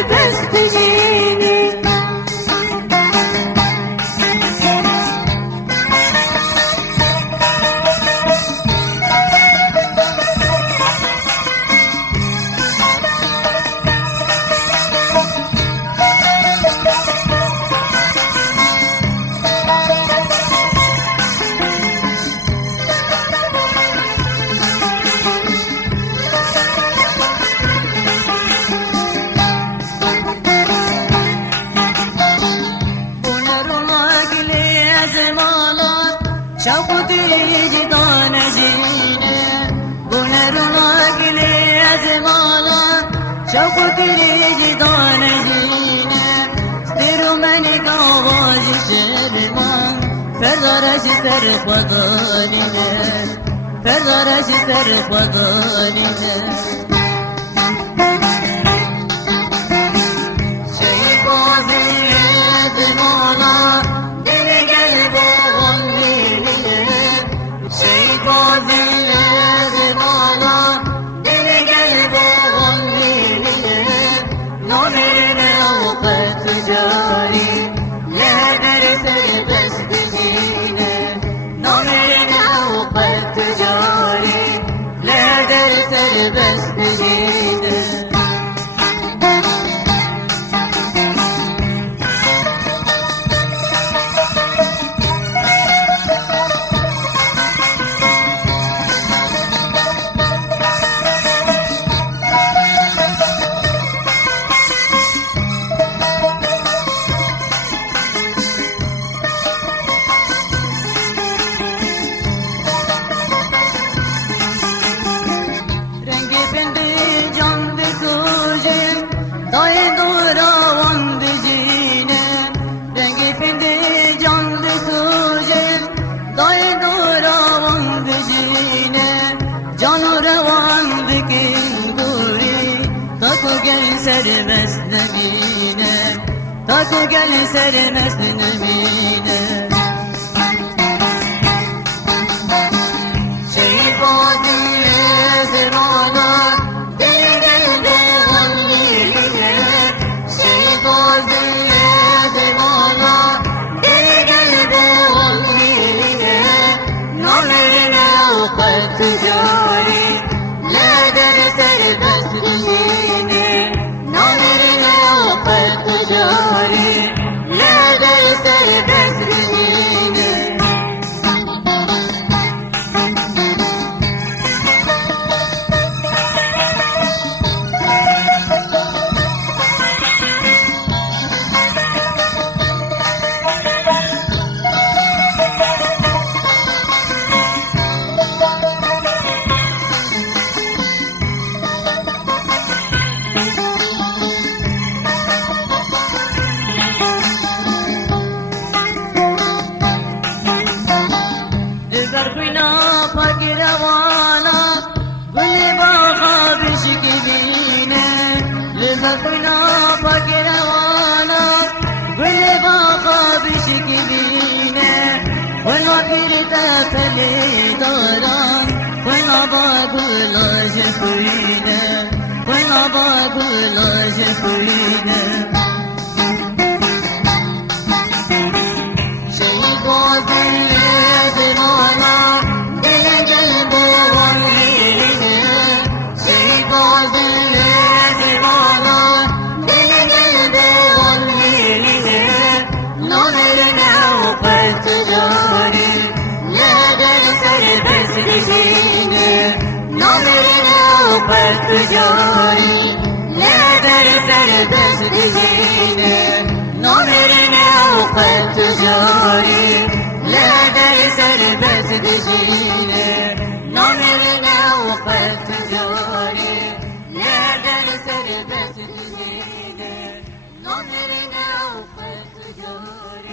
serbest diyeceğini. شوق جدان جينا بنرنا كلي أزمانا شوق جدان جينا سترو من كواج شرمان فردارش سر خدانينا فردارش سر خدانينا serbest diyeceğini. Dayı duravan düzine rengi pindi canlı sucem dayı duravan düzine canı revan dikin guri takı gel serbest nemine takı gel serbest nemine Şehit vadine zemana تجاري لا درس المسلمين نظرنا وقت تجاري لا درس المسلمين فلي داران وين بقول جفرينا وين بقول جفرينا شيء قادر زمانا دل قلب ومرينا شيء قادر زمانا دل قلب ومرينا نظرنا وقت جاري نظرنا وقت تجاري لا درس البس دجينا نظرنا وقت تجاري لا درس البس دجينا نظرنا وقت تجاري لا درس البس دجينا نظرنا وقت تجاري